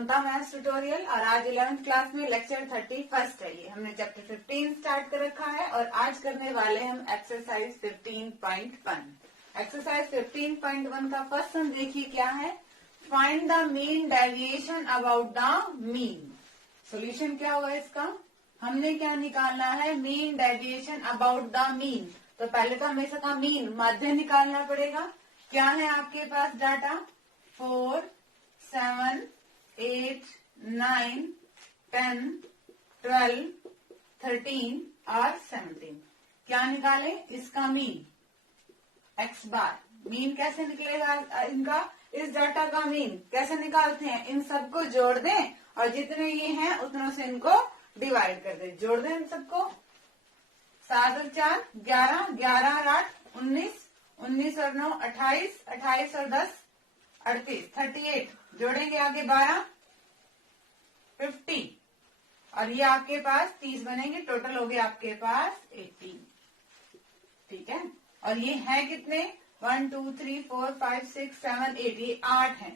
ममता maths tutorial और आज 11th class में लेक्चर 31 है। ये हमने चैप्टर 15 स्टार्ट कर रखा है और आज करने वाले हम एक्सरसाइज 15.1। एक्सरसाइज 15.1 का फर्स्ट सम देखिए क्या है, find the mean deviation about the mean. Solution क्या होगा इसका, हमने क्या निकालना है, mean deviation about the mean. तो पहले तो हमें इसका मीन माध्य निकालना पड़ेगा। क्या है आपके पास डाटा, 4, 7, 8, 9, 10, 12, 13 और 17। क्या निकाले इसका मीन, एक्स बार। मीन कैसे निकलेगा इनका, इस डाटा का मीन कैसे निकालते हैं, इन सबको जोड़ दें और जितने ये हैं उतनों से इनको डिवाइड कर दें। जोड़ दें इन सबको, 7 और 4 11, 11 और 8 19, 19 और 9 28, 28 और 10 38, 38। जोड़ेंगे आगे 12, 50 और ये आपके पास 30 बनेंगे। टोटल हो गया आपके पास 18। ठीक है, और ये है कितने, 1 2 3 4 5 6 7 8, ये 8 है।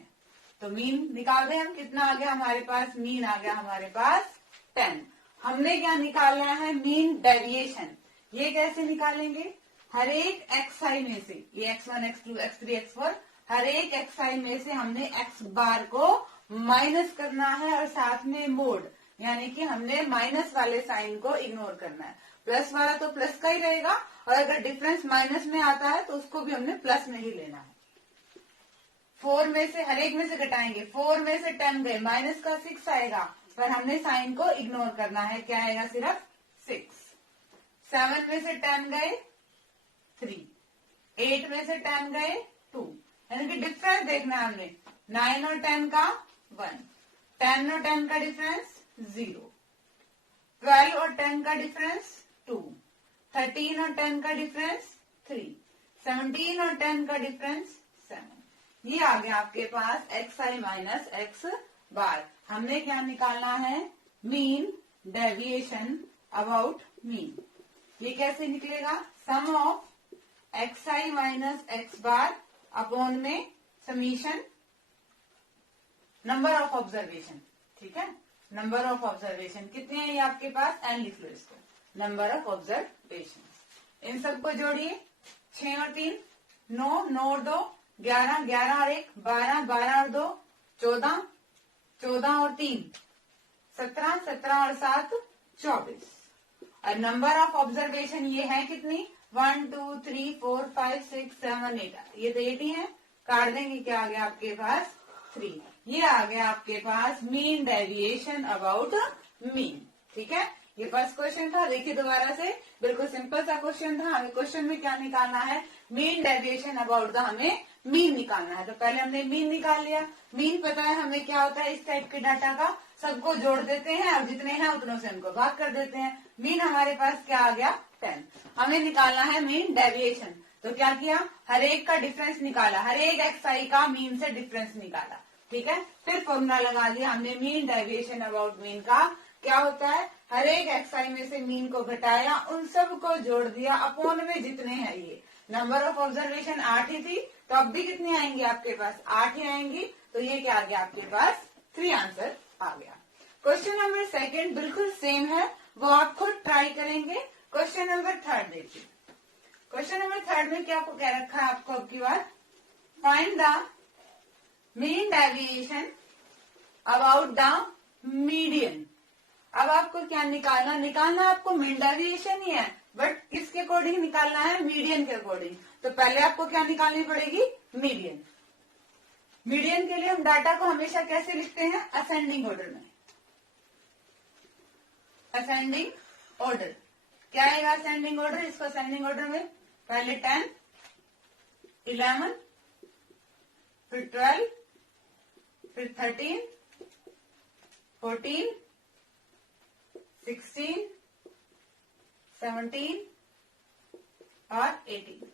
तो मीन निकाल दें हम, कितना आ गया हमारे पास, मीन आ गया हमारे पास 10। हमने क्या निकालना है, मीन डेविएशन। ये कैसे निकालेंगे, हर एक xi में से, ये x1 x2 x3 x4, हर एक xi में से हमने x बार को माइनस करना है और साथ में मोड, यानी कि हमने माइनस वाले साइन को इग्नोर करना है। प्लस वाला तो प्लस का ही रहेगा और अगर डिफरेंस माइनस में आता है तो उसको भी हमने प्लस में ही लेना है। 4 में से हर एक में से घटाएंगे, 4 में से 10 गए, माइनस का 6 आएगा, पर हमने साइन को इग्नोर करना है। क्या आएगा, सिर्फ 6। 7 में से 10 गए 3, 8 में से 10 गए 2, यानी कि डिफरेंस देखना है हमने। 9 और 10 का 1, 10 और 10 का डिफरेंस 0, 12 और 10 का डिफरेंस 2, 13 और 10 का डिफरेंस 3, 17 और 10 का डिफरेंस 7। ये आ गया आपके पास xi माइनस x बार। हमने क्या निकालना है, मीन डेविएशन अबाउट मीन। ये कैसे निकलेगा, sum of xi minus x bar upon में समीशन नंबर ऑफ ऑब्जर्वेशन। ठीक है, नंबर ऑफ ऑब्जर्वेशन कितने हैं ये आपके पास, n लिख लो इसको, नंबर ऑफ ऑब्जर्वेशन। इन सबको जोड़िए, 6 और 3 9, 9 और 2 11, 11 और 1 12, 12 और 2 14, 14 और 3 17, 17 और 7 24। और नंबर ऑफ ऑब्जर्वेशन ये है कितनी, 1 2 3 4 5 6 7 8, ये तो 8 ही है। काट देंगे, क्या आ गया आपके पास 3। ये आ गया आपके पास मीन डेविएशन अबाउट मीन। ठीक है, ये फर्स्ट क्वेश्चन था। देखिए दोबारा से, बिल्कुल सिंपल सा क्वेश्चन था। हमें क्वेश्चन में क्या निकालना है, मीन डेविएशन अबाउट द, हमें मीन निकालना है। तो पहले हमने मीन निकाल लिया। मीन पता है हमें क्या होता है, इस टाइप के डाटा का सबको जोड़ देते हैं और जितने हैं उतनों से उनको भाग कर देते हैं। मीन हमारे पास क्या आ गया 10। हमें निकालना है मीन डेविएशन। तो क्या किया, हर एक का डिफरेंस निकाला, हर एक xi का मीन से डिफरेंस निकाला। ठीक है, फिर फॉर्मूला लगा दिया हमने मीन डेविएशन अबाउट मीन का। क्या होता है, हर एक xi में से मीन को घटाया, उन सब को जोड़ दिया अपॉन में जितने हैं। ये नंबर ऑफ ऑब्जर्वेशन 8 ही थी, तो अब भी कितनी आएंगी आपके पास, 8 ही आएंगी। तो ये क्या आ गया आपके पास 3 आंसर आ गया। क्वेश्चन नंबर 2 बिल्कुल सेम है, वो आप खुद ट्राई करेंगे। क्वेश्चन नंबर 3 देखिए। क्वेश्चन नंबर 3 में क्या कह रखा है आपको, अब की बार find the mean deviation about the median. अब आपको क्या निकालना आपको मीन डेविएशन ही है, बट किसके अकॉर्डिंग निकालना है, मीडियन के अकॉर्डिंग। तो पहले आपको क्या निकालनी पड़ेगी, मीडियन। मीडियन के लिए हम डाटा को हमेशा कैसे लिखते हैं, असेंडिंग ऑर्डर में। असेंडिंग ऑर्डर क्या आएगा, असेंडिंग ऑर्डर, इसको असेंडिंग ऑर्डर में पहले 10, 11, फिर 12, फिर 13, 14, 16, 17 और 18।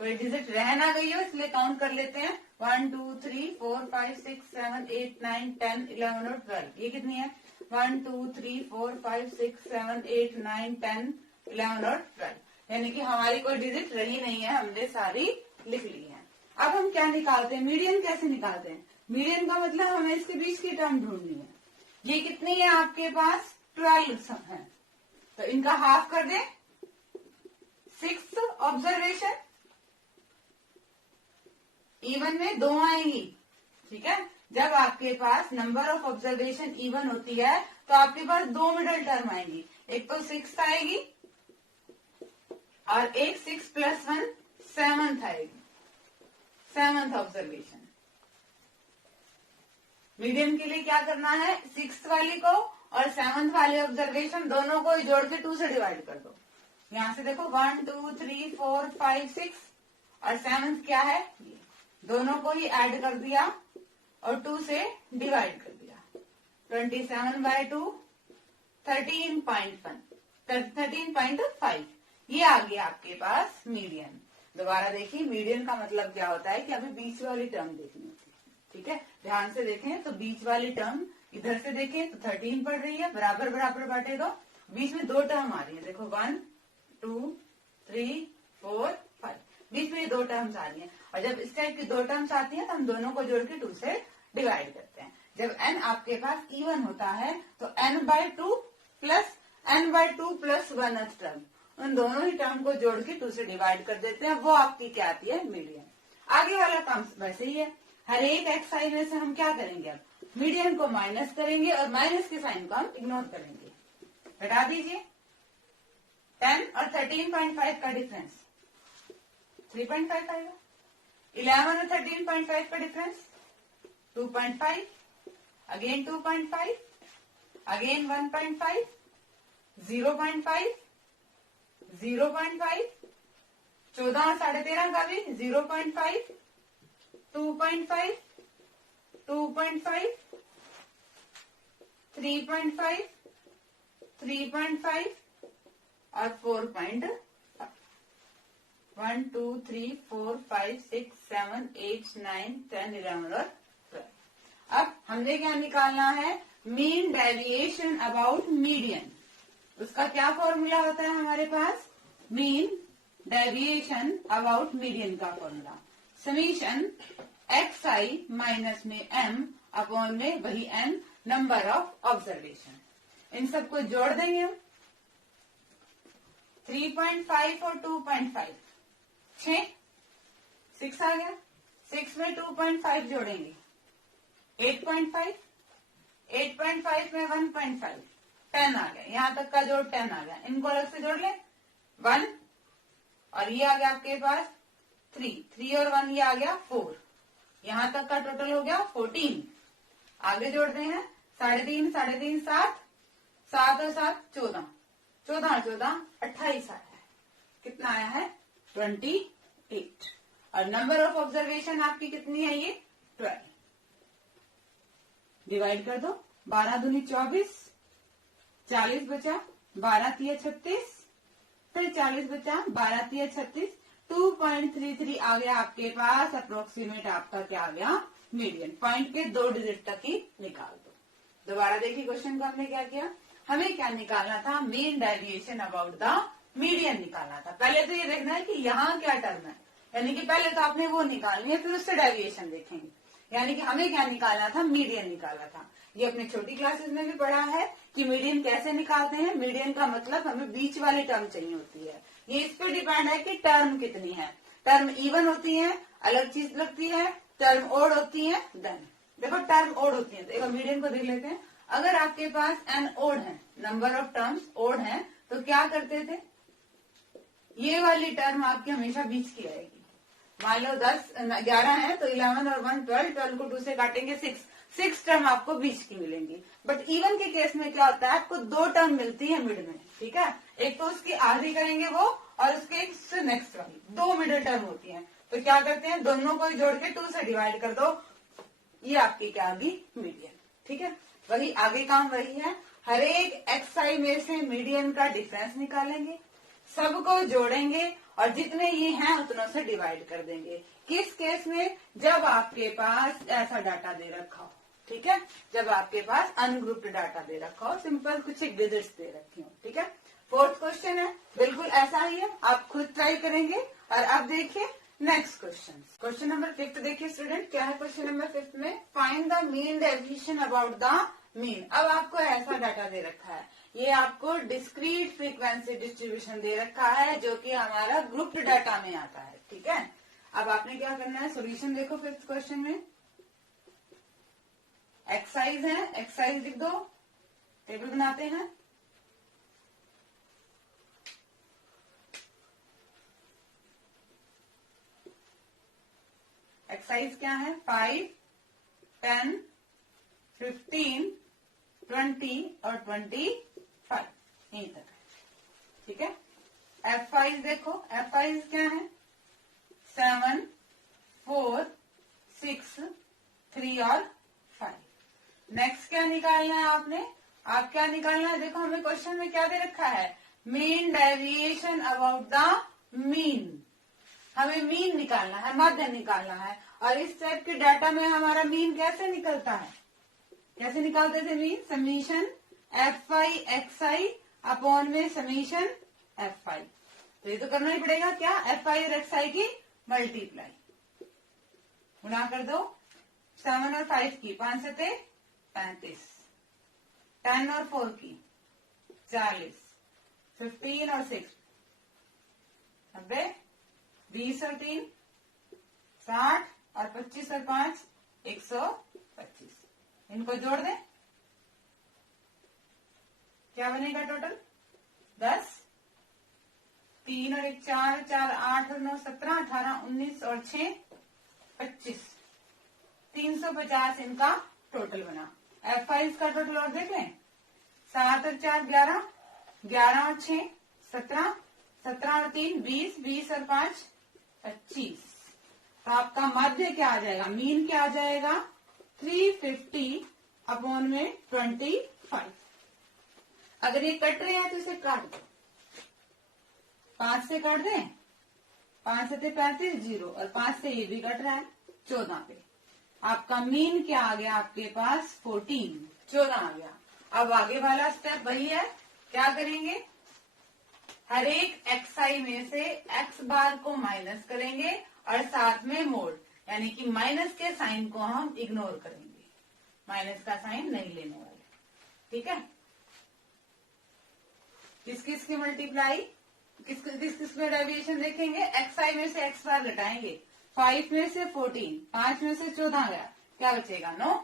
कोई डिजिट रह ना गई हो इसलिए काउंट कर लेते हैं, 1 2 3 4 5 6 7 8 9 10 11 और 12। ये कितनी है, 1 2 3 4 5 6 7 8 9 10 11 और 12, यानी कि हमारी कोई डिजिट रही नहीं है, हमने सारी लिख ली है। अब हम क्या निकालते हैं, मीडियन कैसे निकालते हैं। मीडियन का मतलब हमें इसके बीच की टर्म ढूंढनी है। ये कितनी है आपके पास 12 है, तो इनका हाफ कर दें। 6 ऑब्जर्वेशन इवन में 2 आएंगी, ठीक है। जब आपके पास नंबर ऑफ ऑब्जर्वेशन इवन होती है तो आपके पास 2 मिडल टर्म आएंगी। एक तो 6 आएगी और एक 6 + 1 7th आएगी, 7th ऑब्जर्वेशन। मीडियन के लिए क्या करना है, 6 वाली को और 7th वाले ऑब्जर्वेशन दोनों को जोड़ के 2 से डिवाइड कर दो। यहां से देखो 1 2 3 4 5 6 और 7th क्या है, ये दोनों को ही ऐड कर दिया और 2 से डिवाइड कर दिया। 27/2 13.5 ये आ गया आपके पास मीडियन। दोबारा देखिए, मीडियन का मतलब क्या होता है कि अभी बीच वाली टर्म देखनी होती है, ठीक है। ध्यान से देखें तो बीच वाली टर्म इधर से देखें तो 13 पड़ रही है, बराबर बराबर बांटे दो। बीच में 2 टर्म आ रही है, देखो 1 2 3 4 5, बीच में 2 टर्म्स आ रही हैं। और जब इस टाइप की 2 टर्म्स आती हैं तो हम दोनों को जोड़ के 2 से डिवाइड करते हैं। जब n आपके पास इवन होता है तो n/2 plus n/2 plus 1th term, उन दोनों ही टर्म को जोड़ के 2 से डिवाइड कर देते हैं। वो आपकी क्या आती है, मीडियन। आगे वाला काम वैसे ही है। हर एक xi में से हम क्या करेंगे, अब मीडियन को माइनस करेंगे और माइनस के साइन को हम इग्नोर करेंगे। हटा दीजिए। 10 और 13.5 का डिफरेंस 3.5 आएगा। 11 और 13.5 का डिफरेंस 2.5, अगेन 2.5, अगेन 1.5, 0.5, 0.5, 14 और 13.5 का भी 0.5, 2.5, 2.5, 3.5, 3.5 और 4.5। 1 2 3 4 5 6 7 8 9 10 11 और 12। अब हमने क्या निकालना है, मीन डेविएशन अबाउट मीडियन। उसका क्या फॉर्मूला होता है हमारे पास, मीन डेविएशन अबाउट मीडियन का फॉर्मूला समीशन xi माइनस में m अपॉन में वही n नंबर ऑफ ऑब्जर्वेशन। इन सबको जोड़ देंगे हम। 3.5 और 2.5 6 आ गया। 6 में 2.5 जोड़ेंगे 8.5, 8.5 में 1.5 10 आ गया। यहां तक का जोड़ 10 आ गया। इनको अलग से जोड़ लें 1 और ये आ गया आपके पास 3 और 1 ये आ गया 4। यहां तक का टोटल हो गया 14। आगे जोड़ते हैं 3.5 3.5 7, 7 और 7 14, 14 14 28 आया है। कितना आया है 28। और नंबर ऑफ ऑब्जर्वेशन आपकी कितनी है, ये 12। डिवाइड कर दो। 12 दूनी 24, 40 बचा, 12 तिया 36, फिर 40 बचा, 12 तिया 36, 2.33 आ गया आपके पास। अप्रोक्सीमेट आपका क्या आ गया, मीडियन। पॉइंट के 2 डिजिट तक ही निकाल दो। दोबारा देखिए क्वेश्चन को हमने क्या किया, हमें क्या निकालना था, mean deviation about the median निकालना था। पहले तो ये देखना है कि यहाँ क्या टर्म है, यानी कि पहले तो आपने वो निकालनी है, फिर उससे डेविएशन देखेंगे। यानी कि हमें क्या निकालना था, मीडियन निकालना था। ये अपने छोटी क्लासेस में भी पढ़ा है कि मीडियन कैसे निकालते हैं। मीडियन का मतलब हमें बीच वाली टर्म चाहिए होती है। ये इस पे डिपेंड है कि टर्म कितनी है। टर्म इवन होती है अलग चीज लगती है, टर्म ओड होती है देन। देखो टर्म ओड होती है तो एक मीडियन को देख लेते हैं। अगर आपके पास एन ओड है, नंबर ऑफ टर्म्स ओड है, तो क्या करते थे, ये वाली टर्म आपकी हमेशा बीच की आएगी। मान लो 11 है तो 11 और 1 12, 12 को 2 से काटेंगे 6 टर्म आपको बीच की मिलेंगी। बट इवन के केस में क्या होता है, आपको 2 टर्म मिलती है मिड में, ठीक है। एक तो उसकी आधी करेंगे वो और उसके नेक्स्ट वाली 2 मिडिल टर्म होती है। तो क्या करते हैं, दोनों को जोड़ के 2 से डिवाइड कर दो, ये आपकी क्या होगी, मीडियन। ठीक है, वही आगे काम वही है। हर एक xi में से मीडियन का डिफरेंस निकालेंगे, सबको जोड़ेंगे और जितने ये हैं उतनों से डिवाइड कर देंगे। किस केस में, जब आपके पास ऐसा डाटा दे रखा हो, ठीक है, जब आपके पास अनग्रुप्ड डाटा दे रखा हो, सिंपल कुछ एक डिजिट्स दे रखी हो, ठीक है। 4th क्वेश्चन है, बिल्कुल ऐसा ही है, आप खुद ट्राई करेंगे। और अब देखिए नेक्स्ट क्वेश्चन नंबर 5 देखिए स्टूडेंट, क्या है क्वेश्चन नंबर 5 में? Find the mean deviation about the mean. अब आपको ऐसा डाटा दे रखा है, ये आपको डिस्क्रीट फ्रीक्वेंसी डिस्ट्रीब्यूशन दे रखा है जो कि हमारा ग्रुप डाटा में आता है। ठीक है, अब आपने क्या करना है, सॉल्यूशन देखो 5th क्वेश्चन में एक्सरसाइज है, एक्सरसाइज लिख दो, टेबल बनाते हैं। एक्सरसाइज क्या है? 5, 10, 15, 20 और 25 यहीं तक है। ठीक है, F5 देखो, F5 क्या है? 7, 4, 6, 3 और 5। नेक्स्ट क्या निकालना है आपने? आप क्या निकालना है? देखो हमें क्वेश्चन में क्या दे रखा है? Mean deviation about the mean. हमें मीन निकालना है, माध्य निकालना है। और इस टाइप के डाटा में हमारा मीन कैसे निकलता है? कैसे निकालते थे mean? Summation F5 XI upon में समीशन F5। तो ये तो करना ही पड़ेगा क्या? F5 और XI की मल्टीप्लाई, गुणा कर दो 7 और 5 की, 5 से 35, 10 और 4 की 40, 15 और 6 90, 20 और 3 60 और 25 और 5 125। इनको जोड़ दें, क्या बनेगा टोटल? 10, 3 और 1 4, 4 8 और 9 17, 18 19 और 6 25, 350 इनका टोटल बना। F5 का टोटल और देख लें, 7 और 4 11, 11 और 6 17, 17 और 3 20, 20 और 5 25। तो आपका माध्य क्या आ जाएगा? मीन क्या आ जाएगा? 350 अपॉन में 25। अगर ये कट रहे हैं तो इसे काट दो, 5 से काट दें, 5 से 35 0 और 5 से ये भी कट रहा है 14 पे। आपका मीन क्या आ गया आपके पास? 14 आ गया। अब आगे वाला स्टेप वही है, क्या करेंगे? हर एक XI में से X बार को माइनस करेंगे और साथ में मोड, यानी कि माइनस के साइन को हम इग्नोर करेंगे, माइनस का साइन नहीं लेने वाले। ठीक है, किस किस की मल्टीप्लाई, किस किस में डेविएशन देखेंगे? XI में से X बार घटाएंगे, 5 में से 14, 5 में से 14 गया, क्या बचेगा? 9।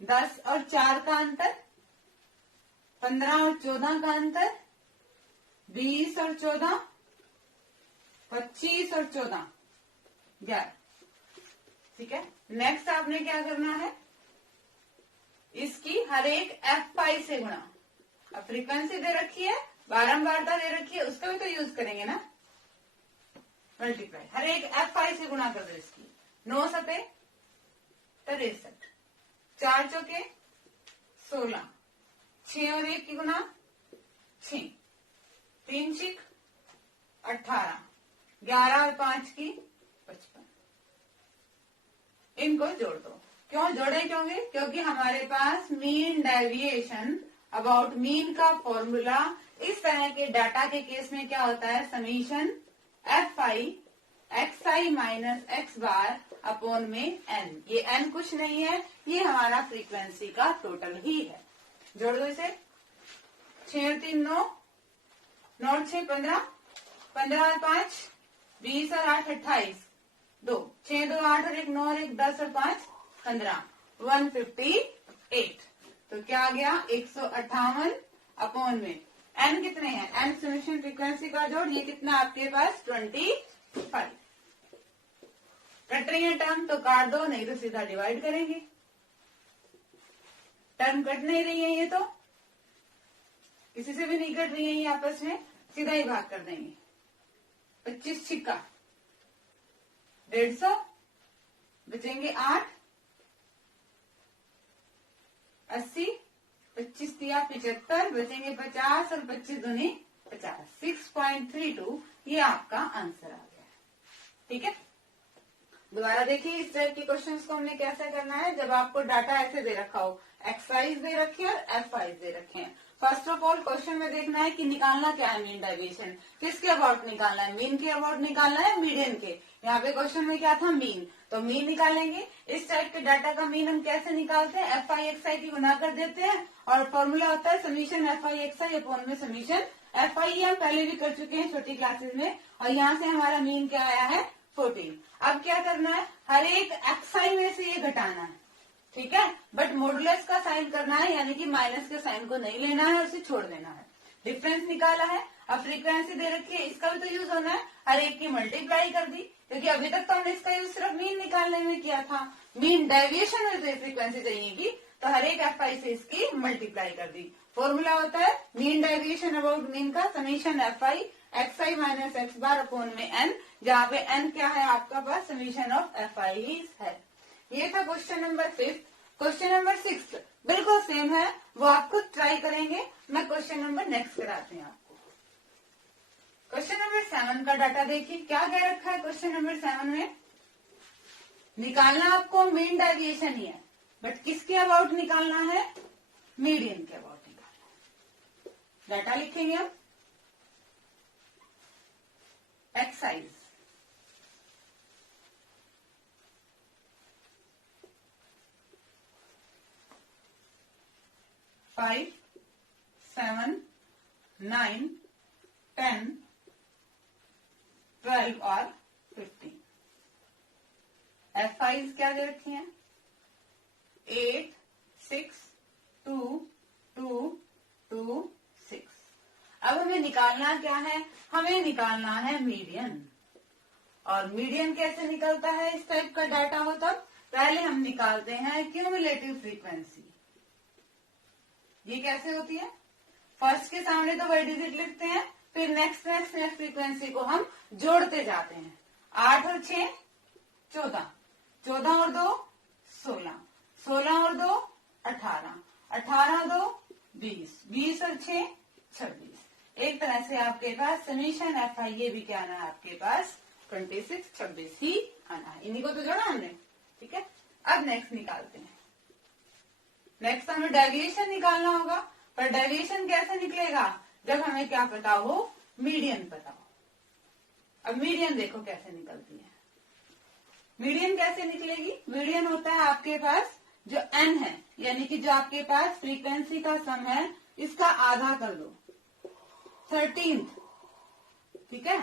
10 और 4 का अंतर, 15 और 14 का अंतर, 20 और 14, 25 और 14 11। ठीक है, नेक्स्ट आपने क्या करना है? इसकी हर एक F5 से गुणा। अब फ्रीक्वेंसी दे रखी है, बारंबारता दे रखी है, उसका भी तो यूज करेंगे ना, मल्टीप्लाई। हर एक F5 से गुणा कर दो इसकी। 9 सते 63, 4 चौके 16, 6 और 1 की गुणा 6, 3 6 18, 11 और 5 की 55। इनको जोड़ दो। क्यों जोड़े? क्योंकि हमारे पास मीन डेविएशन अबाउट मीन का फॉर्मूला इस तरह के डाटा के केस में क्या होता है? Summation F5 XI minus X bar upon में N। ये N कुछ नहीं है, ये हमारा फ्रीक्वेंसी का टोटल ही है। जोड़ दो इसे, 6 और 3 9, 9 और 6 15, 15 और 5 20 और 8 28, 2 6 2 8 और 1 9 और 1 10 और 5 15, 158। तो क्या आ गया? 158 अपॉन में N कितने हैं? N समीशन फ्रीक्वेंसी का जोड़, ये कितना आपके पास? 25। कट रही है टर्म तो काट दो, नहीं तो सीधा डिवाइड करेंगे। टर्म कट नहीं रही है, ये तो किसी से भी नहीं कट रही है, ये आपस में सीधा ही भाग कर देंगे। 25 छिक्का 150, बचेंगे 8, 80, 25 दिया 75, बचेंगे 50 और 25 दूनी 50, 6.32 ये आपका आंसर आ गया। ठीक है, दोबारा देखिए इस टाइप के क्वेश्चंस को हमने कैसे करना है। जब आपको डाटा ऐसे दे रखा हो, एक्सरसाइज दे रखी है और F5 दे रखे हैं, फर्स्ट ऑफ ऑल क्वेश्चन में देखना है कि निकालना क्या है मीन डेविएशन, किसके अबाउट निकालना है, मीन के अबाउट निकालना है मीडियन के। यहाँ पे क्वेश्चन में क्या था, मीन, तो मीन निकालेंगे। इस टाइप के डाटा का मीन हम कैसे निकालते हैं, एफ आई एक्स आई की गुना कर देते हैं और फॉर्मूला होता है summation F I X I upon में समीशन एफ आई। हम पहले भी कर चुके हैं छोटी क्लासेस में, और यहाँ से हमारा मीन क्या आया है 14। अब क्या करना है, हर एक एक्स आई में से ये घटाना है, ठीक है, बट मॉडुलस का साइन करना है, यानी कि माइनस के साइन को नहीं लेना है, उसे छोड़ देना है। डिफरेंस निकाला है, अब फ्रीक्वेंसी दे रखी है, इसका भी तो यूज होना है, हर एक की मल्टीप्लाई कर दी, क्योंकि अभी तक तो हमने इसका यूज सिर्फ मीन निकालने में किया था। मीन डेविएशन में तो फ्रीक्वेंसी चाहिए, तो हर एक एफ आई से इसकी मल्टीप्लाई कर दी। फॉर्मूला होता है मीन डेविएशन अबाउट मीन का summation F I X I minus x bar upon में एन, जहाँ पे एन क्या है आपका पास समीशन ऑफ एफ आई है। ये था क्वेश्चन नंबर 5। क्वेश्चन नंबर 6 बिल्कुल सेम है, वो आप खुद ट्राई करेंगे। मैं क्वेश्चन नंबर नेक्स्ट कराती हूँ आपको। क्वेश्चन नंबर 7 का डाटा देखिए, क्या कह रखा है क्वेश्चन नंबर 7 में। निकालना आपको मीन डेविएशन ही है, बट किसके अबाउट निकालना है, मीडियन के अबाउट निकालना है। डाटा लिखेंगे हम, एक्सरसाइज 5, 7, 9, 10, 12 और 15। एफ आईज क्या दे रखी हैं, 8, 6, 2, 2, 2, 6। अब हमें निकालना क्या है, हमें निकालना है मीडियन। और मीडियन कैसे निकलता है, इस टाइप का डाटा हो तब पहले हम निकालते हैं क्यूमुलेटिव फ्रीक्वेंसी। ये कैसे होती है, फर्स्ट के सामने तो वर्ड डिजिट लिखते हैं, फिर नेक्स्ट नेक्स्ट नेक्स्ट फ्रीक्वेंसी को हम जोड़ते जाते हैं। 8 और 6 14, 14 और 2 16, 16 और 2 18, 18 और 2 20, 20 और 6 26। एक तरह से आपके पास समीशन एफ आई ये भी क्या आना है आपके पास 26 26 ही आना है। इन्हीं को तो जोड़ा हमने, ठीक है। अब नेक्स्ट निकालते हैं। नेक्स्ट हमें डेविएशन निकालना होगा, पर डेविएशन कैसे निकलेगा, जब हमें क्या पता हो, मीडियन पता हो। अब मीडियन देखो कैसे निकलती है। मीडियन कैसे निकलेगी, मीडियन होता है आपके पास जो एन है, यानी कि जो आपके पास फ्रीक्वेंसी का सम है, इसका आधा कर दो 13, ठीक है।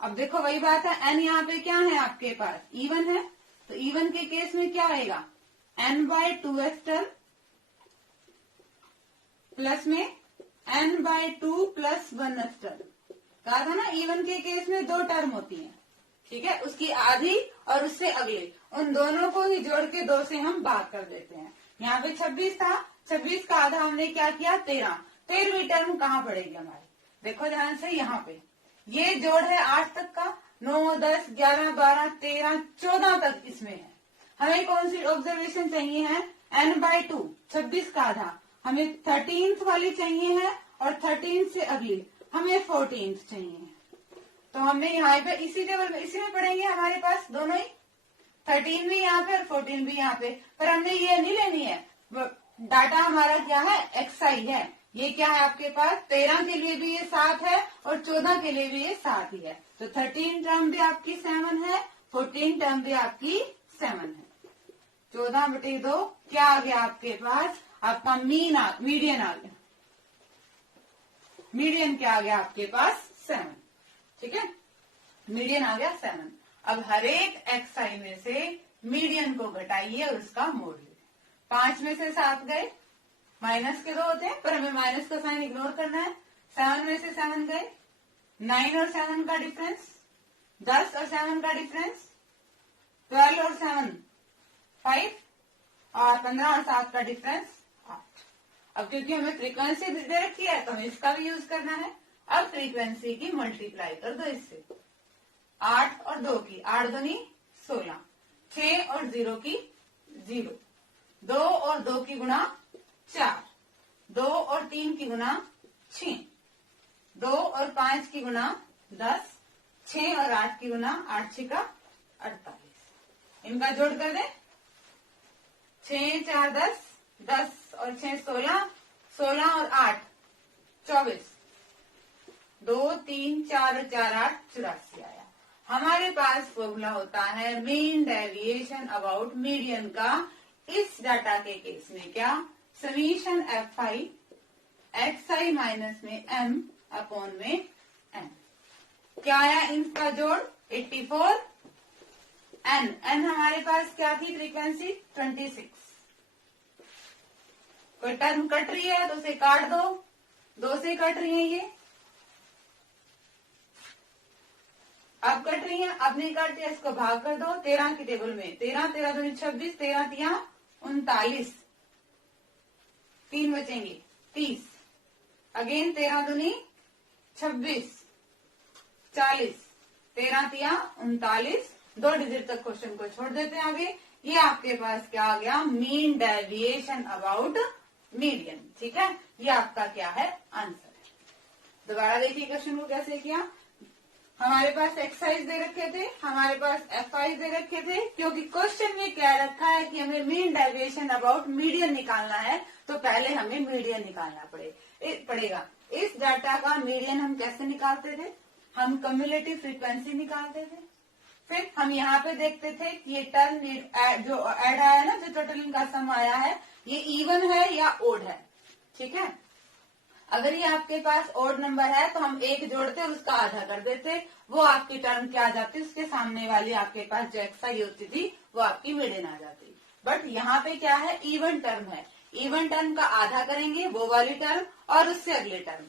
अब देखो वही बात है, एन यहाँ पे क्या है आपके पास इवन है, तो इवन के केस में क्या आएगा, एन बाय 2 टर्म प्लस में n बाय 2 प्लस 1 टर्म। कहा था ना इवन के केस में 2 टर्म होती हैं, ठीक है, उसकी आधी और उससे अगले, उन दोनों को ही जोड़ के 2 से हम भाग कर देते हैं। यहाँ पे 26 था, 26 का आधा हमने क्या किया 13, 13वीं टर्म कहाँ पड़ेगी हमारी, देखो ध्यान से, यहाँ पे ये जोड़ है 8 तक का, 9, 10, 11, 12, 13, 14 तक इसमें है। हमें कौन सी ऑब्जर्वेशन चाहिए है, n बाय 2 26 का आधा, हमें 13th वाली चाहिए है, और 13th से अगली हमें 14th चाहिए है। तो हमने यहाँ पे इसी टेबल में इसी में पढ़ेंगे, हमारे पास दोनों ही 13 भी यहाँ पे और 14 भी यहाँ पे, पर हमने ये नहीं लेनी है। डाटा हमारा क्या है, एक्सआई है, ये क्या है आपके पास 13 के लिए भी ये 7 है और 14 के लिए भी ये 7 ही है। तो 13 टर्म भी आपकी 7 है, 14 टर्म भी आपकी 7 है। 14/2 क्या आ गया आपके पास, आपका मीडियन आ गया। मीडियन क्या आ गया आपके पास 7, ठीक है, मीडियन आ गया 7। अब हर एक एक्स आई में से मीडियन को घटाइए और उसका मोड़ लीजिए। 5 में से 7 गए, माइनस के 2 होते हैं, पर हमें माइनस का साइन इग्नोर करना है। 7 में से 7 गए, 9 और 7 का डिफरेंस, 10 और 7 का डिफरेंस, 12 और 7 5, और 15 और 7 का डिफरेंस 8। अब क्योंकि हमें फ्रीक्वेंसी दे रखी है तो हमें इसका भी यूज करना है। अब फ्रीक्वेंसी की मल्टीप्लाई कर दो इससे, 8 और 2 की, 8 दूनी 16, 6 और 0 की 0, 2 और 2 की गुणा 4, 2 और 3 की गुणा 6, 2 और 5 की गुणा 10, 6 और 8 की गुणा 8 6 का 48। इनका जोड़ कर दें, 6 4 10, 10 और 6 16, 16 और 8 24, 2, 3, 4, 4, 8, 84 आया। हमारे पास फॉर्मूला होता है मीन डेविएशन अबाउट मीडियन का। इस डाटा के केस में क्या, summation F I X I minus में एम अपॉन में एन। क्या आया इनका जोड़ 84, एन हमारे पास क्या थी फ्रीक्वेंसी 26। कोई टर्म कट रही है तो उसे काट दो, 2 से कट रही है ये, अब कट रही है, अब नहीं काटती है, इसको भाग कर दो 13 की टेबल में। 13 13 दूनी 26, 13 तिया 39, 3 बचेंगे 30, अगेन 13 दूनी 26, 40, 13 तिया 39, 2 डिजिट तक क्वेश्चन को छोड़ देते हैं आगे। ये आपके पास क्या आ गया, मीन डेविएशन अबाउट मीडियन। ठीक है, ये आपका क्या है, आंसर है। दोबारा देखिए क्वेश्चन को कैसे किया। हमारे पास एक्सरसाइज दे रखे थे, हमारे पास एफ आई दे रखे थे। क्योंकि क्वेश्चन में क्या रखा है कि हमें मीन डेविएशन अबाउट मीडियन निकालना है, तो पहले हमें मीडियन निकालना पड़ेगा। इस डाटा का मीडियन हम कैसे निकालते थे, हम कम्युलेटिव फ्रीक्वेंसी निकालते थे। फिर हम यहाँ पे देखते थे कि ये टर्म जो ऐड आया ना, जो टोटल इनका सम आया है, ये इवन है या ओड है। ठीक है, अगर ये आपके पास ओड नंबर है तो हम 1 जोड़ते और उसका आधा कर देते, वो आपकी टर्म क्या आ जाती, उसके सामने वाली आपके पास जो एक्सआई होती थी वो आपकी मीडियन आ जाती। बट यहाँ पे क्या है, इवन टर्म है, इवन टर्म का आधा करेंगे वो वाली टर्म और उससे अगले टर्म।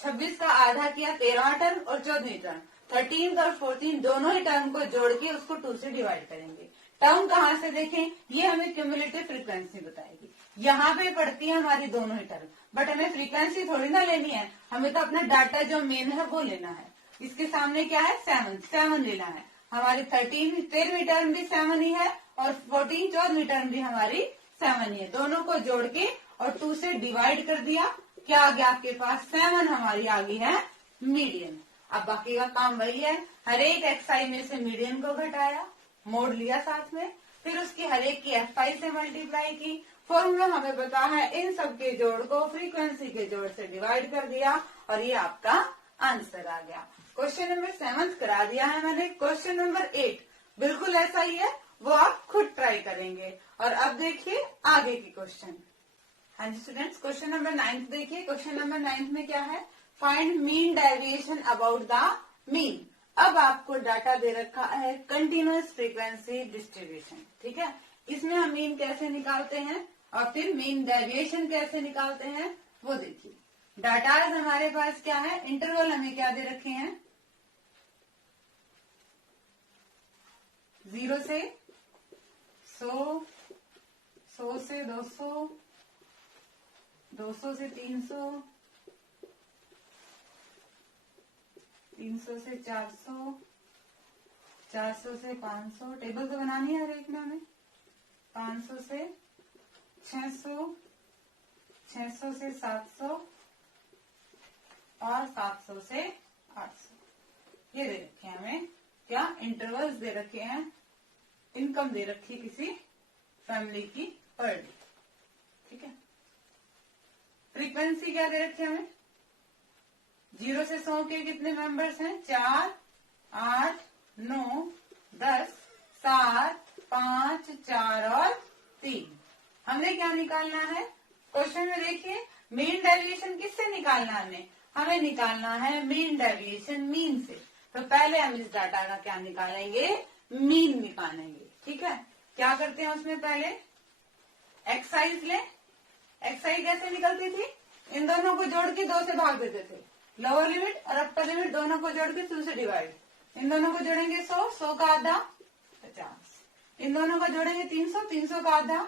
26 का आधा किया 13वां टर्म और 14वीं टर्म, 13 और 14 दोनों ही टर्म को जोड़ के उसको 2 से डिवाइड करेंगे। टर्म कहाँ से देखें, ये हमें क्यूमुलेटिव फ्रीक्वेंसी बताएगी। यहाँ पे पड़ती है हमारी दोनों ही टर्म, बट हमें फ्रीक्वेंसी थोड़ी ना लेनी है, हमें तो अपना डाटा जो मेन है वो लेना है। इसके सामने क्या है, 7 लेना है। हमारी 13वीं टर्म भी 7 ही है और 14वीं टर्म भी हमारी 7 ही है। दोनों को जोड़ के और 2 से डिवाइड कर दिया, क्या आ गया आपके पास, 7 हमारी आ गई है मीडियन। अब बाकी का काम वही है, हर एक एक्सआई में से मीडियन को घटाया, मोड लिया साथ में, फिर उसकी हर एक की एफ आई से मल्टीप्लाई की। फॉर्मूला हमें पता है, इन सब के जोड़ को फ्रीक्वेंसी के जोड़ से डिवाइड कर दिया और ये आपका आंसर आ गया। क्वेश्चन नंबर 7 करा दिया है मैंने। क्वेश्चन नंबर 8 बिल्कुल ऐसा ही है, वो आप खुद ट्राई करेंगे। और अब देखिए आगे के क्वेश्चन। हाँ जी स्टूडेंट्स, क्वेश्चन नंबर 9 देखिए। क्वेश्चन नंबर 9 में क्या है, find mean deviation about the mean. अब आपको डाटा दे रखा है कंटिन्यूअस फ्रीक्वेंसी डिस्ट्रीब्यूशन। ठीक है, इसमें हम मीन कैसे निकालते हैं और फिर मीन डेविएशन कैसे निकालते हैं वो देखिए। डाटा हमारे पास क्या है, इंटरवल हमें क्या दे रखे हैं, 0 से 100, 100 से 200, 200 से 300, 300 से 400, 400 से 500, टेबल तो बनानी है हर एक में हमें, 500 से 600, 600 से 700 और 700 से 800। ये दे रखे हैं हमें, क्या इंटरवल्स दे रखे हैं, इनकम दे रखी है किसी फैमिली की पर डे। ठीक है, फ्रीक्वेंसी क्या दे रखे हमें, 0 से 100 के कितने मेंबर्स हैं, 4, 8, 9, 10, 7, 5, 4 और 3। हमने क्या निकालना है, क्वेश्चन में देखिए मीन डेविएशन किससे निकालना है, हमें निकालना है मीन डेविएशन मीन से। तो पहले हम इस डाटा का क्या निकालेंगे, मीन निकालेंगे। ठीक है, क्या करते हैं उसमें पहले एक्सरसाइज ले। एक्सरसाइज कैसे निकलती थी, इन दोनों को जोड़ के 2 से भाग देते थे, लोअर लिमिट और अपर लिमिट दोनों को जोड़ के 2 से डिवाइड। इन दोनों को जोड़ेंगे 100, 100 का आधा 50। इन दोनों को जोड़ेंगे 300, 300 का आधा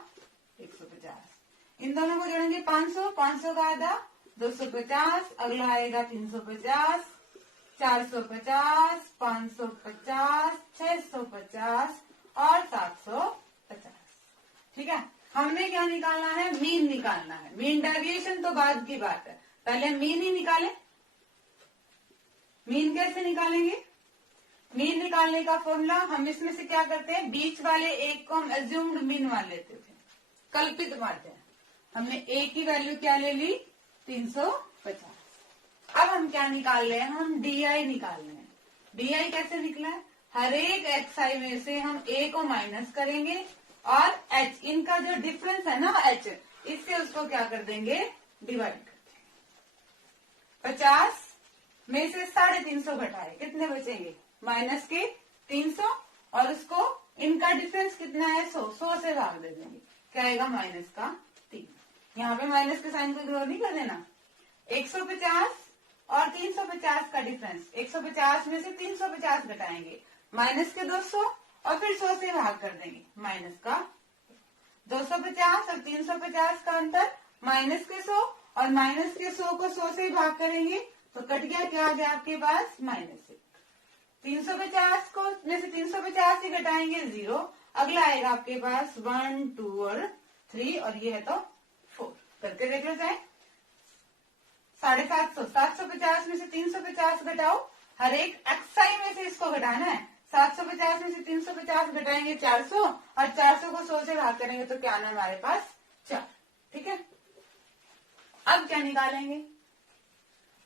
150। इन दोनों को जोड़ेंगे 500, 500 का आधा 250। अगला आएगा 350, 450, 550, 650 और 750। ठीक है, हमने क्या निकालना है, मीन निकालना है। मीन डेविएशन तो बाद की बात है, पहले मीन ही निकाले। मीन कैसे निकालेंगे, मीन निकालने का फॉर्मूला हम इसमें से क्या करते हैं, बीच वाले एक को हम एज्यूम्ड मीन मान लेते थे, कल्पित मानते हैं। हमने ए की वैल्यू क्या ले ली, 350। अब हम क्या निकाल रहे हैं, हम DI निकाल रहे हैं। DI कैसे निकला है, हर एक XI में से हम A को माइनस करेंगे और H, इनका जो डिफरेंस है ना H, इससे उसको क्या कर देंगे, डिवाइड कर देंगे। 50 में से 350 घटाए, कितने बचेंगे, माइनस के 300, और उसको इनका डिफरेंस कितना है 100 से भाग दे देंगे, क्या आएगा माइनस का 3। यहाँ पे माइनस के साइन को इग्नोर नहीं कर देना। 150 और 350 का डिफरेंस, 150 में से 350 घटाएंगे, माइनस के 200 और फिर 100 से भाग कर देंगे, माइनस का 250 और 350 का अंतर माइनस के 100, और माइनस के 100 को 100 से भाग करेंगे तो कट गया, क्या आ गया आपके पास -1। 350 को में से 350 ही घटाएंगे 0, अगला आएगा आपके पास 1, 2 और 3, और ये है तो 4। करके देख लो चाहे। 750, 750 में से 350 घटाओ, हर एक XI में से इसको घटाना है। 750 में से 350 घटाएंगे 400, और 400 को 100 से भाग करेंगे तो क्या आना है हमारे पास 4। ठीक है, अब क्या निकालेंगे,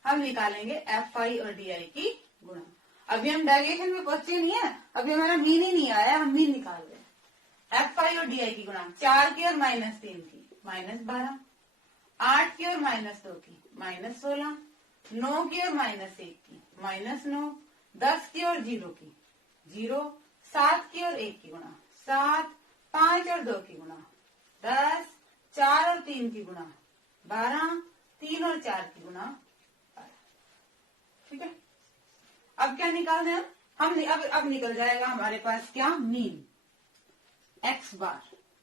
हम निकालेंगे FI और DI की गुणा। अभी हम डेरिवेशन में पहुंचे नहीं है, अभी हमारा मीन ही नहीं आया, हम मीन निकाल रहे हैं। FI और DI की गुणा, 4 की और -3 की -12, 8 की और -2 की -16, 9 की और -1 की -9, 10 की और 0 की 0, 7 की और 1 की गुणा 7, 5 और 2 की गुणा 10, 4 और 3 की गुणा 12, 3 और 4 की गुणा 12। ठीक है, अब क्या निकालना है हम अब निकल जाएगा हमारे पास क्या, मीन x बार।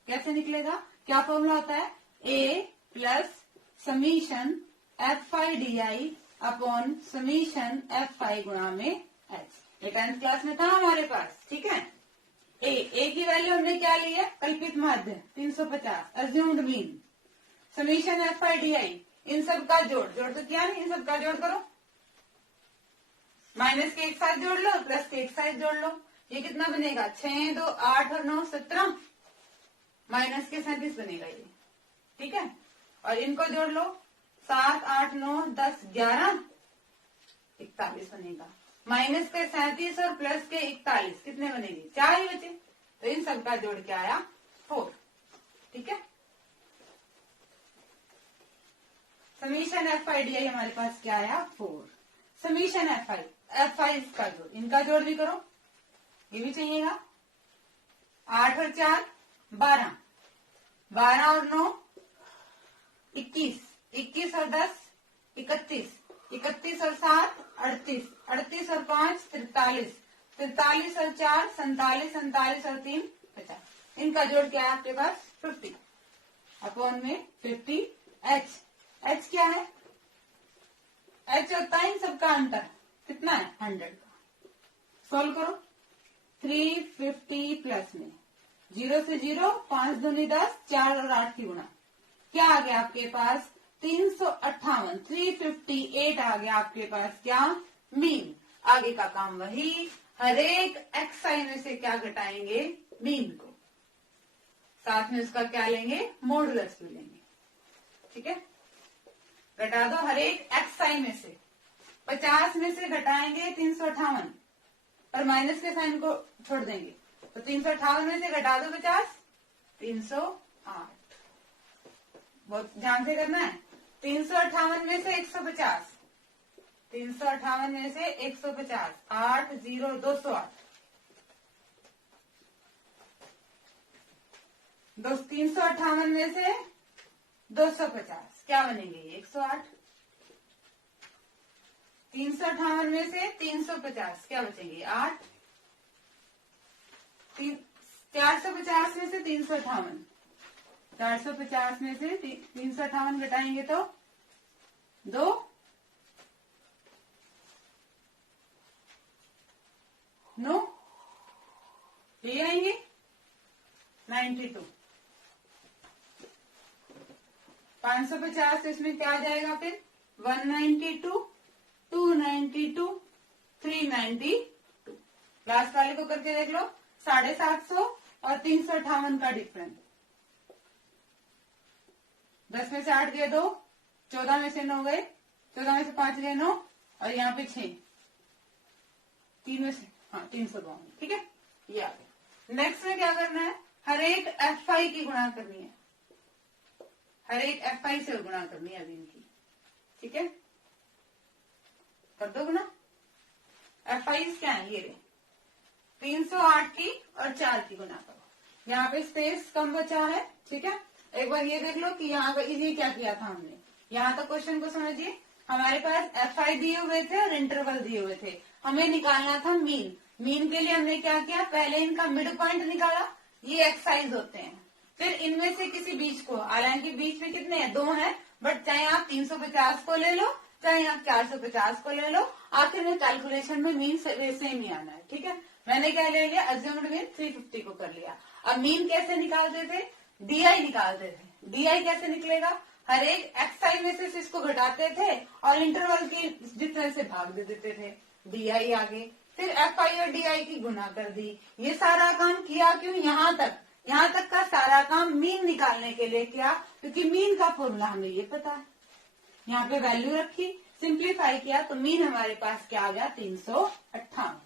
कैसे निकलेगा, क्या फॉर्मूला होता है, A plus summation FI/DI upon summation FI गुणा में H। ये 10th क्लास में था हमारे पास। ठीक है, A की वैल्यू हमने क्या ली है, कल्पित माध्य 350, अज्यूम्ड मीन, समीशन FI/DI, इन सब का जोड़ तो किया नहीं, इन सब का जोड़ करो, माइनस के एक साथ जोड़ लो, प्लस के एक साथ जोड़ लो, ये कितना बनेगा 6, 2, 8 और 9 17, माइनस के 37 बनेगा ये। ठीक है, और इनको जोड़ लो, 7, 8, 9, 10, 11, 41 बनेगा। माइनस के 37 और प्लस के 41 कितने बनेंगे, 4 ही बचे, तो इन सब का जोड़ क्या आया 4। ठीक है, समीशन FI/DI हमारे पास क्या आया 4। समीशन FI इसका जोड़, इनका जोड़ भी करो, ये भी चाहिएगा। 8 और 4 12, 12 और 9 21, 21 और 10 31, 31 और 7 38, 38 और 5 43, 43 और 4 47, 47 और 3 50, इनका जोड़ क्या है आपके पास 50 अपॉन में 50। H क्या है, H होता है इन सबका अंतर, कितना है 100 का। सॉल्व करो, 350 प्लस में 0 से 0, 5 दूनी 10, 4 और 8 की गुणा, क्या आ गया आपके पास 358, 358 आ गया आपके पास क्या, मीन। आगे का काम वही, हर एक XI में से क्या घटाएंगे, मीन को, साथ में उसका क्या लेंगे, मॉडुलस भी लेंगे। ठीक है, घटा दो हर एक XI में से, 50 में से घटाएंगे 358, और माइनस के साइन को छोड़ देंगे, तो 358 में से घटा दो 50, 308। बहुत ध्यान से करना है, 358 में से 150, 358 में से 150, 8 0 208, 358 में से 250, क्या बनेंगे 108, 358 में से 350, क्या बचेंगे 8, 450 में से 358, 450 में से 358 घटाएंगे तो 2, 9 ले आएंगे 92, 550 इसमें क्या आ जाएगा फिर 192, 292, 392। लास्ट वाले को करके देख लो, 750 और 358 का डिफरेंस, 10 में से 8 गए 2, 14 में से 9 गए 14 में से 5 गए 9 और यहाँ पे 6, 3 में से 352। ठीक है, ये आ गया। नेक्स्ट में क्या करना है, हर एक F5 की गुणा करनी है, हर एक F5 से गुणा करनी है अभी इनकी। ठीक है, कर दो गुना। F5 क्या है, ये रहे 308 की और 4 की गुना करो। यहाँ पे स्पेस कम बचा है। ठीक है, एक बार ये देख लो कि यहाँ पे ये क्या किया था हमने। यहाँ तक क्वेश्चन को समझिए, हमारे पास F5 दिए हुए थे और इंटरवल दिए हुए थे, हमें निकालना था मीन। मीन के लिए हमने क्या किया, पहले इनका मिड पॉइंट निकाला, ये एक्साइज होते हैं। फिर इनमें से किसी बीच को, हालांकि बीच में कितने हैं, 2 हैं, बट चाहे आप 350 को ले लो चाहे आप 450 को ले लो, आखिर में कैलकुलेशन में मीन सेम ही आना है। ठीक है, मैंने क्या ले लिया, अज्यूम्ड मीन 350 को कर लिया। अब मीन कैसे निकालते थे, DI निकालते थे। DI कैसे निकलेगा, हर एक XI में से इसको घटाते थे और इंटरवल की डिफरेंस से भाग दे देते थे, DI आगे। फिर FI और DI की गुना कर दी। ये सारा काम किया क्यों, यहाँ तक का सारा काम मीन निकालने के लिए किया, क्योंकि मीन का फॉर्मूला हमें ये पता है। यहाँ पे वैल्यू रखी, सिंप्लीफाई किया तो मीन हमारे पास क्या आ गया, 358।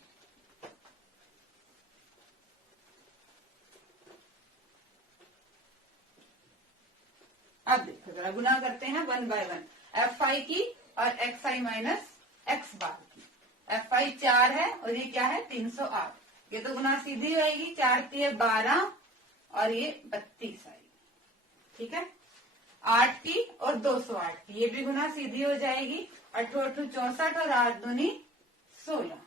अब देखो जरा गुना करते हैं 1 बाय 1, F5 की और XI माइनस X बार की। F5 4 है और ये क्या है 308, ये तो गुना सीधी होगी, 4 3 12 और ये 32 आएगी। ठीक है, 8 की और 208 की, ये भी गुना सीधी हो जाएगी, 8 8 64 और 8 दूनी 16।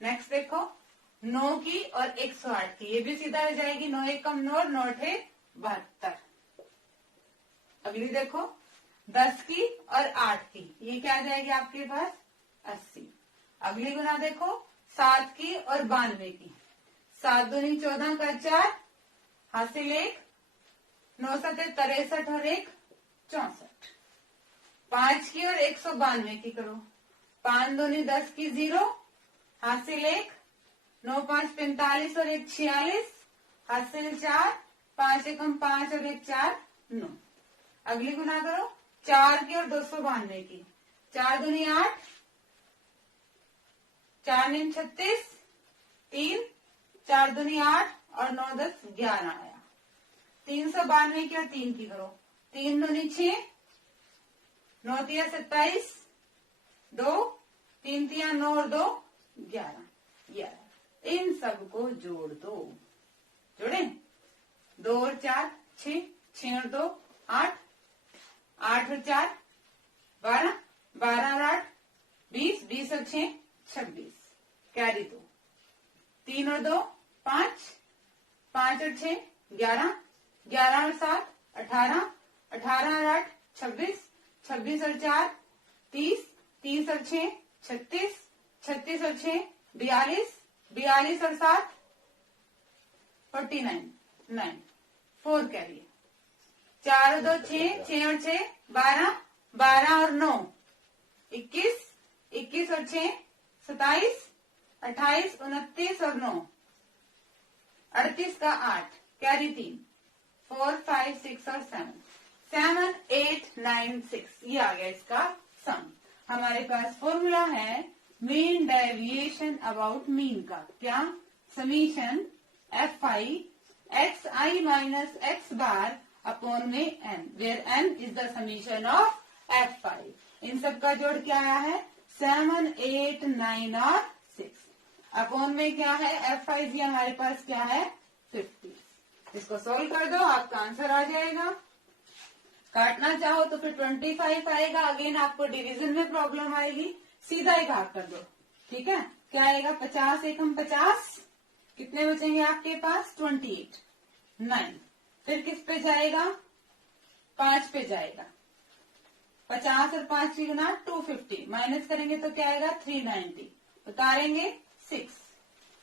नेक्स्ट देखो 9 की और 108 की, ये भी सीधा हो जाएगी, 9 1 कम 9 9 8 72। अगली देखो 10 की और 8 की, ये क्या आ जाएगी आपके पास 80। अगली गुना देखो 7 की और 92 की, 7 दूनी 14 का 4, हासिल 1, 9 7 63 और 1 64। 5 की और 192 की करो, 5 दूनी 10 की 0, हासिल 1, 9 5 45 और 1 46, हासिल 4, 5 1 5 और 1 4 9। अगली गुना करो 4 की और 292 की, 4 दूनी 8, 4 9 36, 3, 4 दूनी 8 और 9 10 11 आया। 392 की और 3 की करो, 3 दूनी 6, 9 3 27, 2, 3 3 9 और 2 11। इन सबको जोड़ दो, जोड़े 2 और 4 6, 6 और 2 8, 8 और 4 12, 12 और 8 20, 20 और 6 26, कैरी 2, 3 और 2 5, 5 और 6 11, 11 और 7 18, 18 और 8 26, 26 और 4 30, 30 और 6 36, 36 और 6 42, 42 और 7 49 9, 4 कैरी, 4 और 2 6, 6 और 6 12, 12 और 9 21, 21 और 6 27, 28 29 और 9 38 का 8, कैरी 3, 4 5 6 और 7 7 8 9 6, ये आ गया इसका सम। हमारे पास फॉर्मूला है मीन डेविएशन अबाउट मीन का, क्या, summation F5 XI minus X bar upon में N, where N is the summation of F5। इन सब का जोड़ क्या आया है 7 8 9 और 6, अपॉन में क्या है F5 ये हमारे पास क्या है 50। इसको सोल्व कर दो, आपका आंसर आ जाएगा। काटना चाहो तो फिर 25 आएगा, अगेन आपको डिवीजन में प्रॉब्लम आएगी, सीधा ही भाग कर दो। ठीक है, क्या आएगा 50 एकम 50, कितने बचेंगे आपके पास 28 9, फिर किस पे जाएगा 5 पे जाएगा, 50 और 5 की गुना 250, माइनस करेंगे तो क्या आएगा 390, उतारेंगे 6,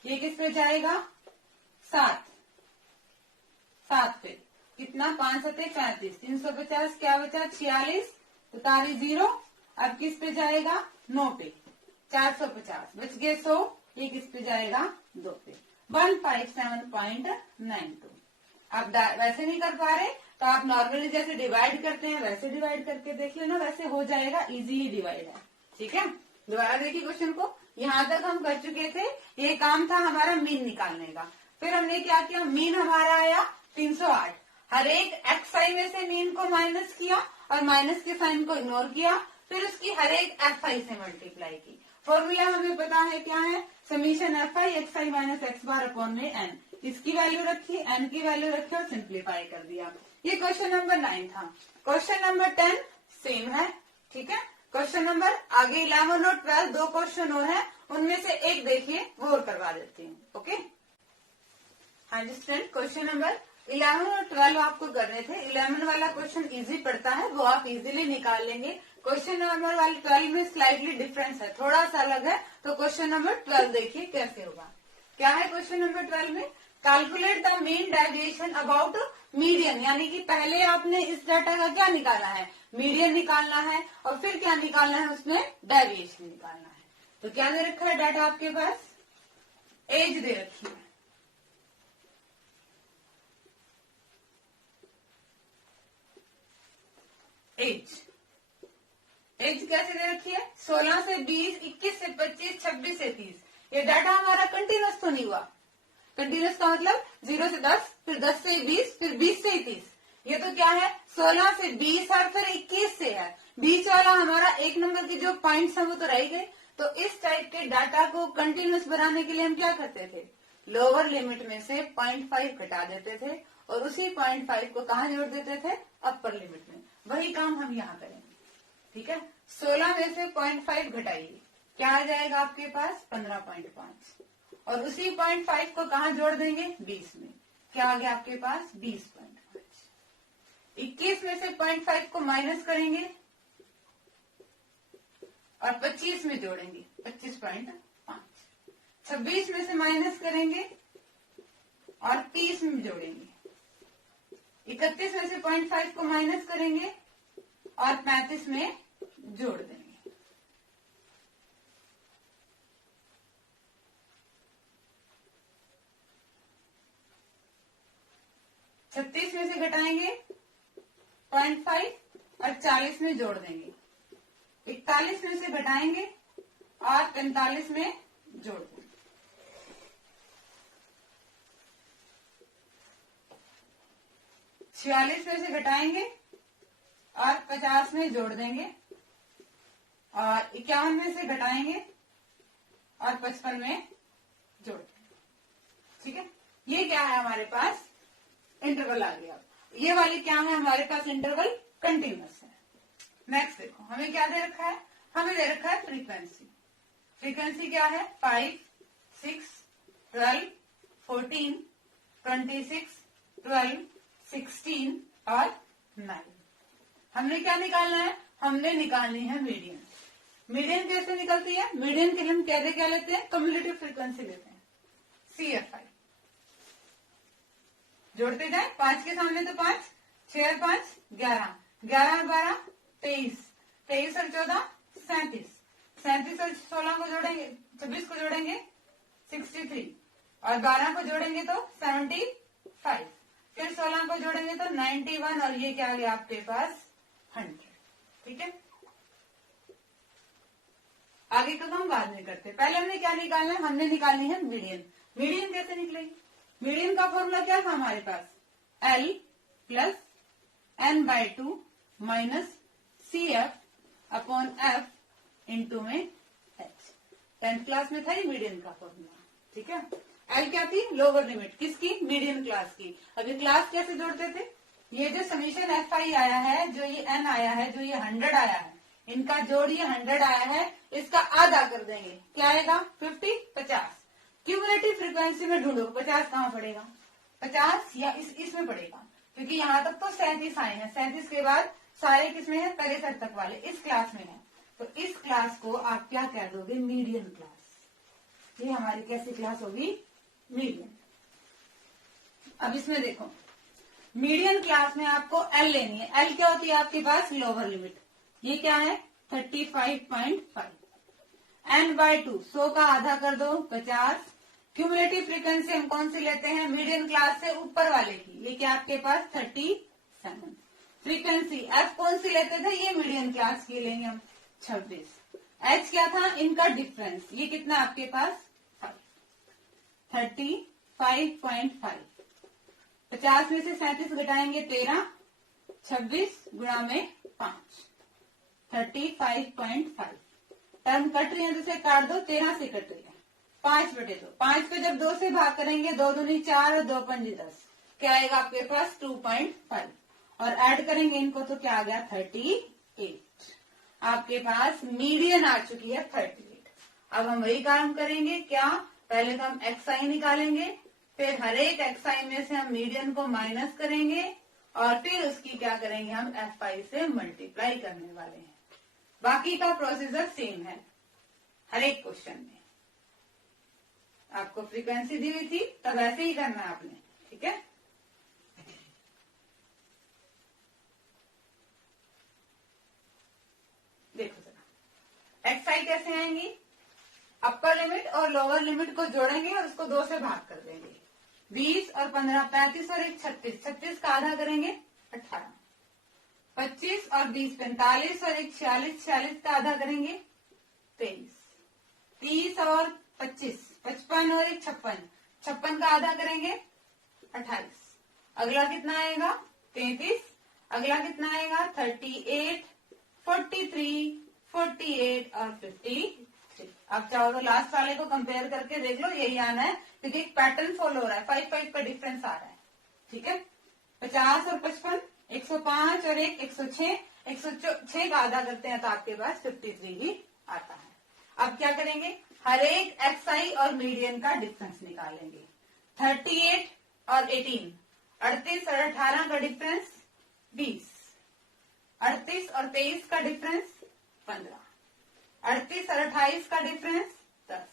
ये किस पे जाएगा 7 पे, कितना 5 7 35, 350, क्या बचा 46, उतारी 0, अब किस पे जाएगा 9 पे, 450 बच गए 100, ये किस पे जाएगा 2 पे, 157.92। आप वैसे नहीं कर पा रहे तो आप नॉर्मली जैसे डिवाइड करते हैं वैसे डिवाइड करके देख लो ना, वैसे हो जाएगा, इजीली डिवाइड है। ठीक है, दोबारा देखिए क्वेश्चन को। यहाँ तक हम कर चुके थे, ये काम था हमारा मीन निकालने का। फिर हमने क्या किया, मीन हमारा आया 308। हर एक एक्स आई में से मीन को माइनस किया और माइनस के साइन को इग्नोर किया, फिर उसकी हर एक एफ आई से मल्टीप्लाई की। फॉर्मूला हमें पता है क्या है, summation F I X I minus x bar upon में एन। इसकी वैल्यू रखी, एन की वैल्यू रखी और सिंप्लीफाई कर दिया। ये क्वेश्चन नंबर 9 था। क्वेश्चन नंबर 10 सेम है। ठीक है, क्वेश्चन नंबर आगे 11 और 12 दो क्वेश्चन और है, उनमें से एक देखिए वो और करवा देती हूँ। ओके, हाँ जी स्टूडेंट, क्वेश्चन नंबर 11 और 12 आपको करने थे। 11 वाला क्वेश्चन इजी पड़ता है, वो आप इजीली निकाल लेंगे। क्वेश्चन नंबर वाले 12 में स्लाइटली डिफरेंस है, थोड़ा सा अलग है। तो क्वेश्चन नंबर 12 देखिए कैसे होगा। क्या है क्वेश्चन नंबर 12 में, calculate the mean deviation about median, यानी कि पहले आपने इस डाटा का क्या निकाला है, मीडियन निकालना है, और फिर क्या निकालना है, उसमें डेविएशन निकालना है। तो क्या दे रखा है डाटा आपके पास, एज दे रखी है। एज कैसे दे रखी है, 16 से 20, 21 से 25, 26 से 30। ये डाटा हमारा कंटिन्यूस तो नहीं हुआ। कंटिन्यूस का मतलब 0 से 10, फिर 10 से 20, फिर 20 से 30। ये तो क्या है, 16 से 20 और फिर 21 से है। बीच वाला हमारा एक नंबर की जो पॉइंट्स है वो तो रह गए। तो इस टाइप के डाटा को कंटिन्यूस बनाने के लिए हम क्या करते थे, लोअर लिमिट में से 0.5 घटा देते थे और उसी 0.5 को कहाँ जोड़ देते थे, अपर लिमिट में। वही काम हम यहाँ करेंगे। ठीक है, 16 में से 0.5 घटाइए, क्या आ जाएगा आपके पास 15.5, और उसी 0.5 को कहाँ जोड़ देंगे, 20 में। क्या आ गया आपके पास 20.5। 21 में से 0.5 को माइनस करेंगे और 25 में जोड़ेंगे 25.5। 26 में से माइनस करेंगे और 30 में जोड़ेंगे। 31 में से 0.5 को माइनस करेंगे और 35 में जोड़ देंगे। 36 में से घटाएंगे 0.5 और 40 में जोड़ देंगे। 41 में से घटाएंगे और 45 में जोड़ देंगे। 46 में से घटाएंगे और 50 में जोड़ देंगे, और 51 में से घटाएंगे और 55 में जोड़ देंगे। ठीक है, ये क्या है हमारे पास, इंटरवल आ गया। ये वाली क्या है हमारे पास, इंटरवल कंटिन्यूअस है। नेक्स्ट देखो, हमें क्या दे रखा है, हमें दे रखा है फ्रीक्वेंसी। फ्रीक्वेंसी क्या है, 5, 6, 12, 14, 26, 12, 16 और 9। हमने क्या निकालना है, हमने निकालनी है मीडियन। मीडियन कैसे निकलती है, मीडियन के लिए हम कहते क्या लेते हैं, कम्युलेटिव फ्रीक्वेंसी लेते हैं, CFI। जोड़ते जाए, 5 के सामने तो 5, 6 और 5 11, 11 और 12 23, 23 और 14 37, 37 और 16 को जोड़ेंगे, 26 को जोड़ेंगे 63, और 12 को जोड़ेंगे तो 75, फिर 16 को जोड़ेंगे तो 91, और ये क्या आ गया आपके पास 100। ठीक है, आगे का काम बाद में करते, पहले हमने क्या निकालना है, हमने निकालनी है मीडियन। मीडियन कैसे निकलेगी, मीडियन का फॉर्मूला क्या था हमारे पास, L plus N/2 minus CF upon F into में H। 10th क्लास में था ये मीडियन का फॉर्मूला। ठीक है, L क्या थी, लोअर लिमिट, किसकी, मीडियन क्लास की। अभी क्लास कैसे जोड़ते थे, ये जो समीशन FI आया है, जो ये N आया है, जो ये 100 आया है, इनका जोड़ ये 100 आया है, इसका आधा कर देंगे, क्या आएगा 50, 50। क्यूमुलेटिव फ्रीक्वेंसी में ढूंढो, 50 कहाँ पड़ेगा, 50 या इसमें पड़ेगा, क्योंकि यहाँ तक तो 37 आए हैं। 37 के बाद सारे किसमें है, 63 तक वाले इस क्लास में है। तो इस क्लास को आप क्या कह दोगे, मीडियन क्लास। ये हमारी कैसी क्लास होगी, मीडियन। अब इसमें देखो, मीडियन क्लास में आपको L लेनी है। L क्या होती है आपके पास, लोअर लिमिट। ये क्या है 35.5। N/2 100 का आधा कर दो 50, क्यूमुलेटिव फ्रीक्वेंसी हम कौन सी लेते हैं, मीडियन क्लास से ऊपर वाले की, ये क्या आपके पास 37। फ्रीक्वेंसी एफ कौन सी लेते थे, ये मीडियन क्लास की लेंगे हम 26। एच क्या था, इनका डिफरेंस, ये कितना आपके पास 35.5। 50 में से 37 घटाएंगे 13, 26 गुणा में 5, 35.5। टर्म कट रही है तो इसे काट दो, 13 से कट रही है, 5/2। 5 पे जब 2 से भाग करेंगे, 2 दूनी 4 और 2 पंजी 10, क्या आएगा आपके पास 2.5। और ऐड करेंगे इनको तो क्या आ गया 38। आपके पास मीडियन आ चुकी है 38। अब हम वही काम करेंगे, क्या, पहले तो हम एक्सआई निकालेंगे, फिर हर एक एक्सआई में से हम मीडियन को माइनस करेंगे और फिर उसकी क्या करेंगे, हम एफ आई से मल्टीप्लाई करने वाले हैं। बाकी का प्रोसीजर सेम है हर एक क्वेश्चन में। आपको फ्रीक्वेंसी दी हुई थी तब ऐसे ही करना है आपने, ठीक है। देखो जरा एक्सआई कैसे आएंगी, अपर लिमिट और लोअर लिमिट को जोड़ेंगे और उसको 2 से भाग कर देंगे। 20 और 15 35 और 1 36, 36 का आधा करेंगे 18। 25 और 20 45 और 1 46, 46 का आधा करेंगे 23। 30 और 25 55 और 1 56, 56 का आधा करेंगे 28। अगला कितना आएगा 33, अगला कितना आएगा 38, 43, 48 और 53। अब चाहो तो लास्ट वाले को कंपेयर करके देख लो, यही आना है क्योंकि एक पैटर्न फॉलो हो रहा है, 5 का डिफरेंस आ रहा है, ठीक है। 50 और 55, 105 और 1 106, 106 का आधा करते हैं तो आपके पास 53 ही आता है। अब क्या करेंगे, हर एक एक्सआई और मीडियन का डिफरेंस निकालेंगे। 38 और 18, 38 और 18 का डिफरेंस 20, 38 और 23 का डिफरेंस 15, 38 और 28 का डिफरेंस 10,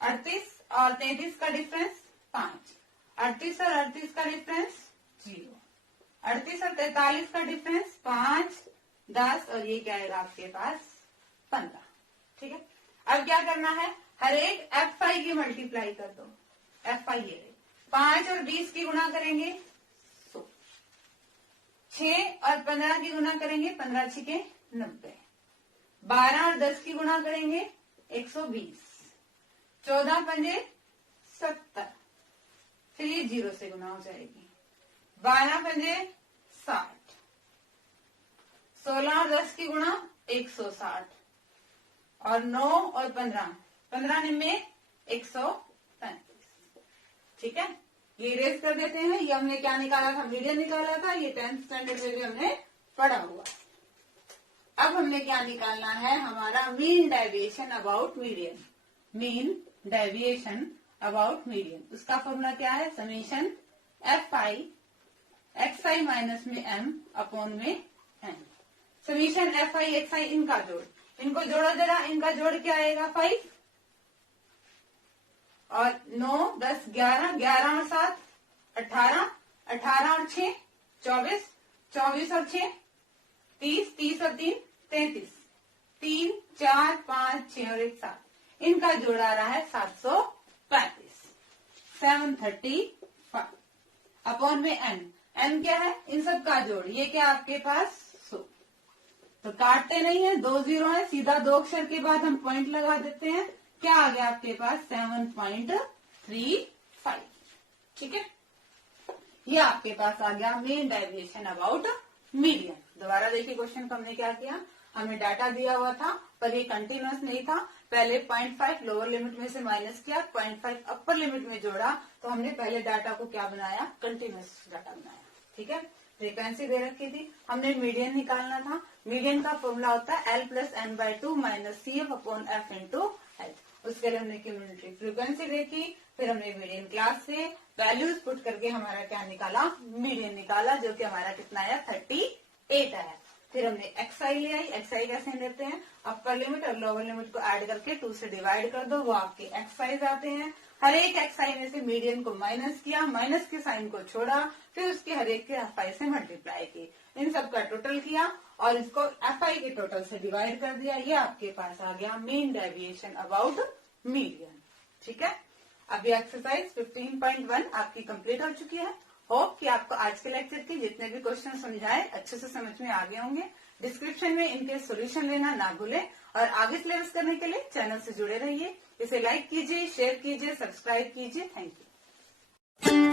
38 और 33 का डिफरेंस 5, 38 और 38 का डिफरेंस 0, 38 और 43 का डिफरेंस 5, 10 और ये क्या आएगा आपके पास 15, ठीक है। अब क्या करना है, हर एक एफ आई की मल्टीप्लाई कर दो। एफ आई ये 5 और 20 की गुणा करेंगे 100, 6 और 15 की गुणा करेंगे 15 छिके 90, 12 और 10 की गुणा करेंगे 120, 14 पंजे 70, फिर ये 0 से गुणा हो जाएगी, 12 पंजे 60, 16 और 10 की गुणा 160 और 9 और 15 निम्मे 135, ठीक है। ये इरेज कर देते हैं। ये हमने क्या निकाला था, मीडियन निकाला था, ये 10th स्टैंडर्ड में भी हमने पढ़ा हुआ। अब हमने क्या निकालना है, हमारा mean deviation about median. Mean deviation about median, उसका फॉर्मूला क्या है, summation F I X I minus में एम अपॉन में N. Summation F I X I, इनका जोड़, इनको जोड़ो जरा, इनका जोड़ क्या आएगा 5 और 9 10 11, 11 और 7 18, 18 और 6 24, 24 और 6 30, 30 और 3 33, 3 4 5 6 और 1 7, इनका जोड़ आ रहा है 735, 735 अपॉन में एन। एन क्या है, इन सब का जोड़, ये क्या आपके पास 100। तो काटते नहीं है, 2 0 है, सीधा 2 अक्षर के बाद हम पॉइंट लगा देते हैं। क्या आ गया आपके पास 7.35, ठीक है। ये आपके पास आ गया मेन डेविएशन अबाउट मीडियन। दोबारा देखिए क्वेश्चन को हमने क्या किया, हमें डाटा दिया हुआ था पर ये कंटिन्यूअस नहीं था। पहले 0.5 लोअर लिमिट में से माइनस किया, 0.5 अपर लिमिट में जोड़ा, तो हमने पहले डाटा को क्या बनाया, कंटिन्यूअस डाटा बनाया, ठीक है। फ्रीक्वेंसी दे रखी थी, हमने मीडियन निकालना था। मीडियन का फॉर्मूला होता है L+N/2 minus CF upon F into L। उसके लिए हमने क्यूमुलेटिव फ्रीक्वेंसी देखी, फिर हमने मीडियन क्लास से वैल्यूज पुट करके हमारा क्या निकाला, मीडियन निकाला, जो कि हमारा कितना आया 38 आया। फिर हमने एक्सआई ले आई। एक्सआई कैसे लेते हैं, अपर लिमिट और लोअर लिमिट को ऐड करके 2 से डिवाइड कर दो, वो आपके एक्सआईज आते हैं। हर एक एक्सआई में से मीडियन को माइनस किया, माइनस के साइन को छोड़ा, फिर उसके हर एक के एफआई से मल्टीप्लाई की, इन सब का टोटल किया और इसको एफआई के टोटल से डिवाइड कर दिया। ये आपके पास आ गया मीन डेविएशन अबाउट मीडियन, ठीक है। अभी एक्सरसाइज 15.1 आपकी कंप्लीट हो चुकी है। होप कि आपको आज के लेक्चर के जितने भी क्वेश्चन समझाए अच्छे से समझ में आ गए होंगे। डिस्क्रिप्शन में इनके सॉल्यूशन लेना ना भूलें और आगे सिलेबस करने के लिए चैनल से जुड़े रहिए। इसे लाइक कीजिए, शेयर कीजिए, सब्सक्राइब कीजिए। Thank you.